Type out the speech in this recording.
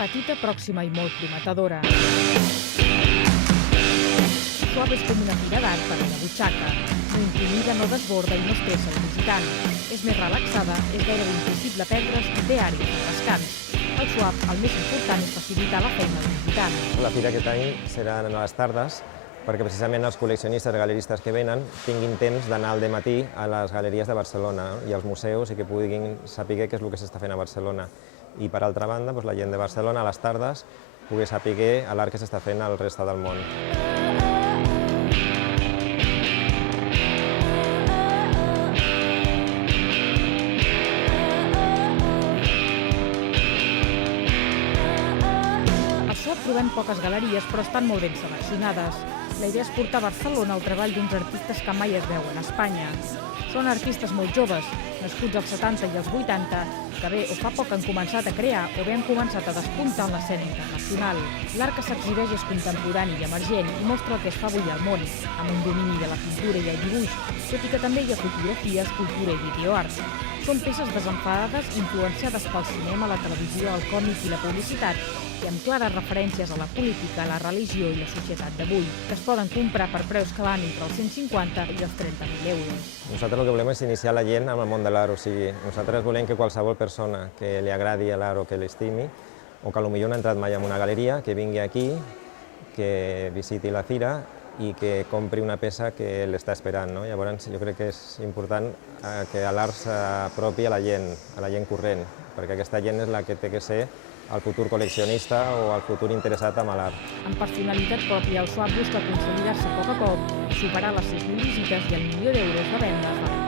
petita, pròxima i molt prometedora. Swap és com una fira d'art per a la butxaca. No intimida, no desborda i no estressa el visitant. És més relaxada, és gairebé impossible perdre's i té àrees de descans. Al Swap, el més important és facilitar la feina del visitant. La fira aquest any serà a les tardes, perquè precisament els col·leccionistes i galeristes que venen tinguin temps d'anar al dematí a les galeries de Barcelona i als museus i que puguin saber què és el que s'està fent a Barcelona. I per altra banda, la gent de Barcelona a les tardes pugui saber l'art que s'està fent al resta del món. Trobem poques galeries, però estan molt ben seleccionades. La idea és portar a Barcelona el treball d'uns artistes que mai es veuen a Espanya. Són artistes molt joves, nascuts als 70 i als 80, que bé o fa poc han començat a crear o bé han començat a despuntar en l'escena internacional. L'art que s'exhibeix és contemporani i emergent i mostra el que es fa avui al món, amb un domini de la pintura i el dibuix, tot i que també hi ha fotografia, escultura i videoart. Són peces desenfadades influenciades pel cinema, la televisió, el còmic i la publicitat, i amb clares referències a la política, la religió i la societat d'avui, que es poden comprar per preus que van entre els 150 i els 30.000 euros. Nosaltres el que volem és iniciar la gent amb el món de l'art, o sigui, nosaltres volem que qualsevol persona que li agradi l'art o que l'estimi, o que potser no ha entrat mai en una galeria, que vingui aquí, que visiti la fira i que compri una peça que l'està esperant. Llavors, jo crec que és important que l'art s'apropi a la gent corrent, perquè aquesta gent és la que té que ser el futur col·leccionista o el futur interessat en l'art. Amb personalitat pròpia, el Swap busca consolidar-se a poc, superar les 6.000 visites i el 1 milió d'euros de vendes